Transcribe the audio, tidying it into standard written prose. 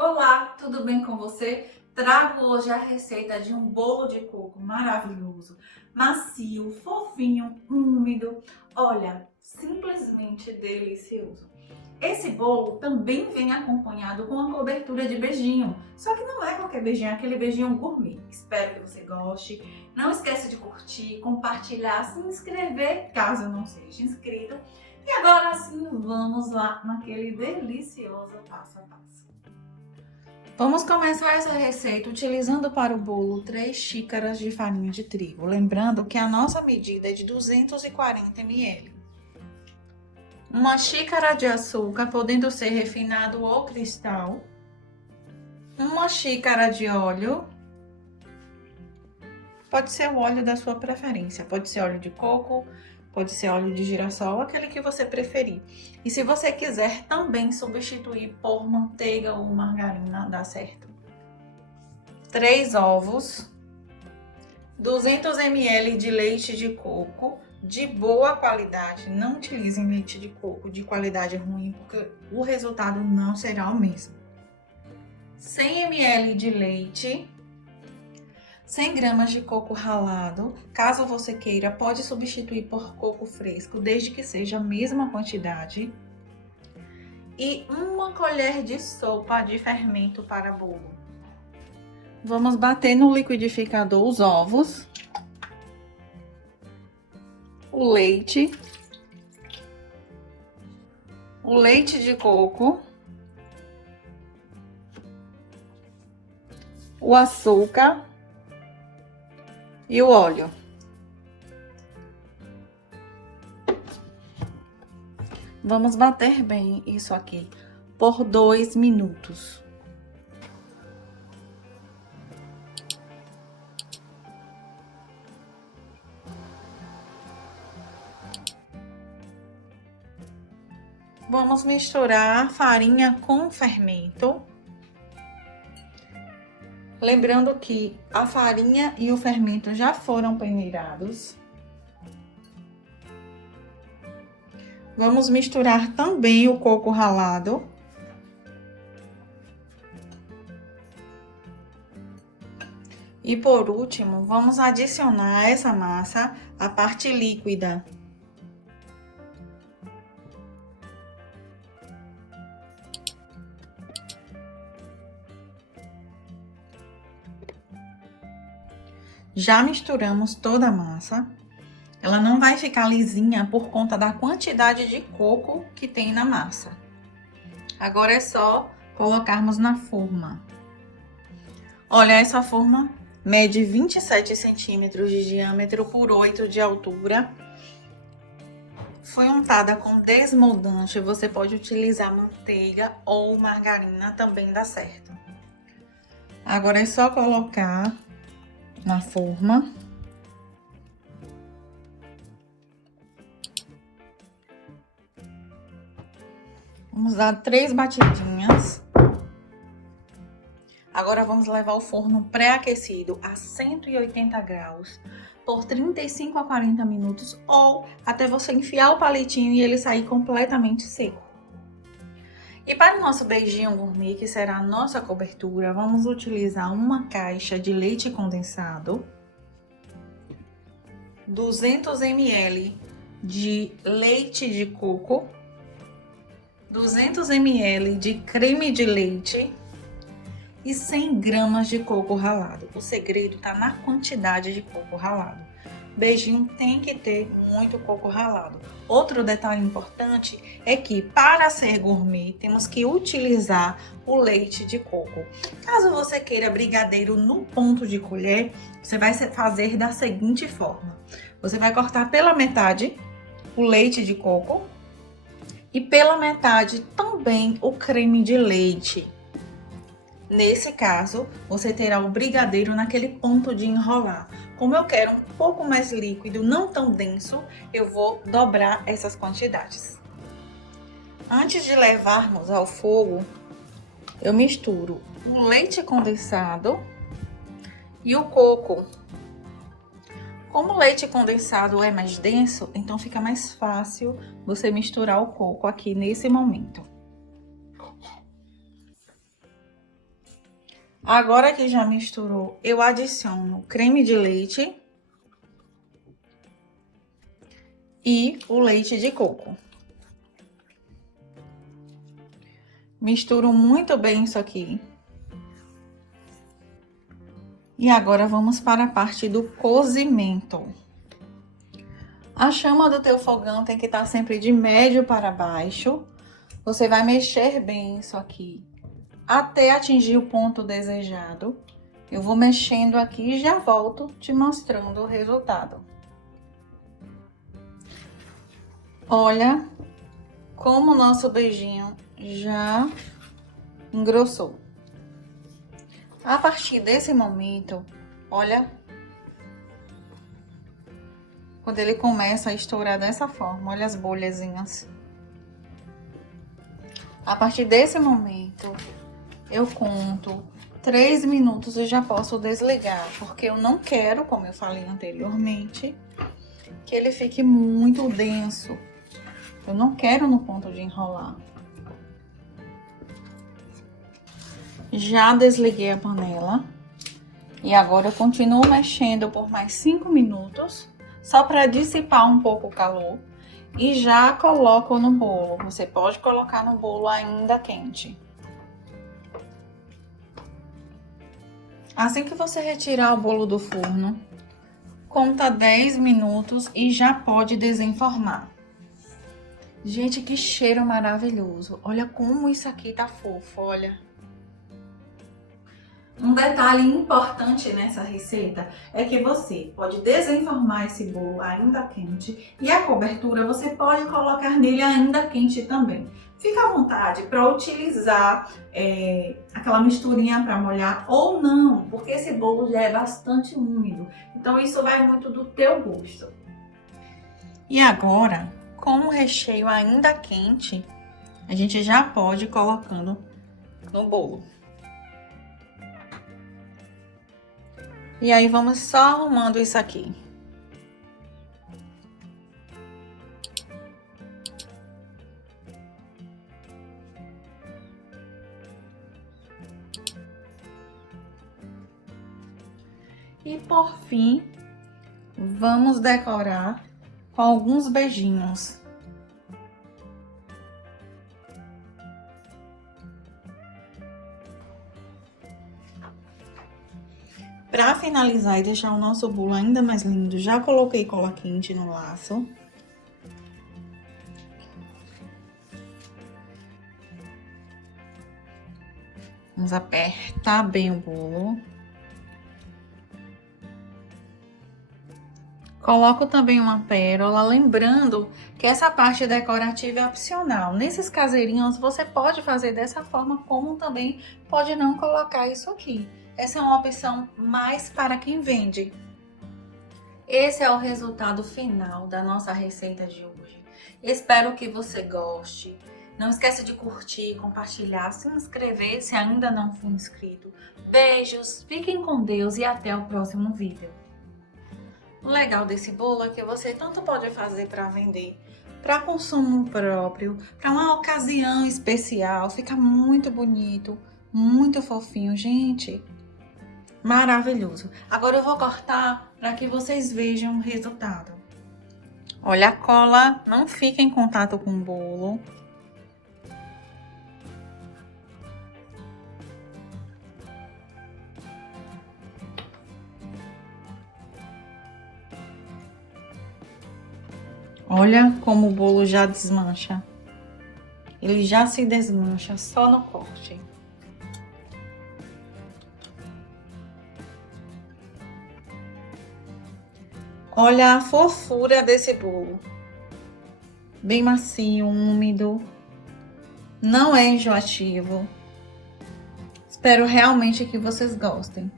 Olá, tudo bem com você? Trago hoje a receita de um bolo de coco maravilhoso, macio, fofinho, úmido. Olha, simplesmente delicioso. Esse bolo também vem acompanhado com a cobertura de beijinho, só que não é qualquer beijinho, é aquele beijinho gourmet. Espero que você goste. Não esqueça de curtir, compartilhar, se inscrever, caso não seja inscrito. E agora sim, vamos lá naquele delicioso passo a passo. Vamos começar essa receita utilizando para o bolo 3 xícaras de farinha de trigo. Lembrando que a nossa medida é de 240 ml. Uma xícara de açúcar, podendo ser refinado ou cristal. Uma xícara de óleo. Pode ser o óleo da sua preferência. Pode ser óleo de coco, pode ser óleo de girassol, aquele que você preferir. E se você quiser também substituir por manteiga ou margarina, dá certo. 3 ovos, 200 ml de leite de coco de boa qualidade. Não utilizem leite de coco de qualidade ruim, porque o resultado não será o mesmo. 100 ml de leite, 100 gramas de coco ralado. Caso você queira, pode substituir por coco fresco, desde que seja a mesma quantidade. E 1 colher de sopa de fermento para bolo. Vamos bater no liquidificador os ovos, o leite de coco, o açúcar e o óleo. Vamos bater bem isso aqui por 2 minutos. Vamos misturar a farinha com fermento. Lembrando que a farinha e o fermento já foram peneirados. Vamos misturar também o coco ralado. E por último, vamos adicionar a essa massa a parte líquida. Já misturamos toda a massa. Ela não vai ficar lisinha por conta da quantidade de coco que tem na massa. Agora é só colocarmos na forma. Olha, essa forma mede 27 centímetros de diâmetro por 8 de altura. Foi untada com desmoldante, você pode utilizar manteiga ou margarina, também dá certo. Agora é só colocar na forma. Vamos dar 3 batidinhas. Agora vamos levar ao forno pré-aquecido a 180 graus por 35 a 40 minutos ou até você enfiar o palitinho e ele sair completamente seco. E para o nosso beijinho gourmet, que será a nossa cobertura, vamos utilizar uma caixa de leite condensado, 200 ml de leite de coco, 200 ml de creme de leite e 100 gramas de coco ralado. O segredo está na quantidade de coco ralado. Beijinho tem que ter muito coco ralado. Outro detalhe importante é que para ser gourmet temos que utilizar o leite de coco. Caso você queira brigadeiro no ponto de colher, você vai fazer da seguinte forma. Você vai cortar pela metade o leite de coco e pela metade também o creme de leite. Nesse caso, você terá o brigadeiro naquele ponto de enrolar. Como eu quero um pouco mais líquido, não tão denso, eu vou dobrar essas quantidades. Antes de levarmos ao fogo, eu misturo o leite condensado e o coco. Como o leite condensado é mais denso, então fica mais fácil você misturar o coco aqui nesse momento. Agora que já misturou, eu adiciono creme de leite e o leite de coco. Misturo muito bem isso aqui. E agora vamos para a parte do cozimento. A chama do teu fogão tem que estar sempre de médio para baixo. Você vai mexer bem isso aqui até atingir o ponto desejado. Eu vou mexendo aqui e já volto te mostrando o resultado. Olha como o nosso beijinho já engrossou. A partir desse momento, olha, quando ele começa a estourar dessa forma, olha as bolhazinhas. A partir desse momento, eu conto 3 minutos e já posso desligar, porque eu não quero, como eu falei anteriormente, que ele fique muito denso. Eu não quero no ponto de enrolar. Já desliguei a panela. E agora eu continuo mexendo por mais 5 minutos, só para dissipar um pouco o calor. E já coloco no bolo. Você pode colocar no bolo ainda quente. Assim que você retirar o bolo do forno, conta 10 minutos e já pode desenformar. Gente, que cheiro maravilhoso. Olha como isso aqui tá fofo, olha. Um detalhe importante nessa receita é que você pode desenformar esse bolo ainda quente e a cobertura você pode colocar nele ainda quente também. Fica à vontade para utilizar aquela misturinha para molhar ou não, porque esse bolo já é bastante úmido. Então isso vai muito do teu gosto. E agora, com o recheio ainda quente, a gente já pode ir colocando no bolo. E aí vamos só arrumando isso aqui. E por fim, vamos decorar com alguns beijinhos. Para finalizar e deixar o nosso bolo ainda mais lindo, já coloquei cola quente no laço. Vamos apertar bem o bolo. Coloco também uma pérola, lembrando que essa parte decorativa é opcional. Nesses caseirinhos você pode fazer dessa forma, como também pode não colocar isso aqui. Essa é uma opção mais para quem vende. Esse é o resultado final da nossa receita de hoje. Espero que você goste. Não esqueça de curtir, compartilhar, se inscrever se ainda não for inscrito. Beijos, fiquem com Deus e até o próximo vídeo. O legal desse bolo é que você tanto pode fazer para vender, para consumo próprio, para uma ocasião especial. Fica muito bonito, muito fofinho, gente. Maravilhoso. Agora eu vou cortar para que vocês vejam o resultado. Olha, a cola não fica em contato com o bolo. Olha como o bolo já desmancha. Ele já se desmancha só no corte. Olha a fofura desse bolo. Bem macio, úmido. Não é enjoativo. Espero realmente que vocês gostem.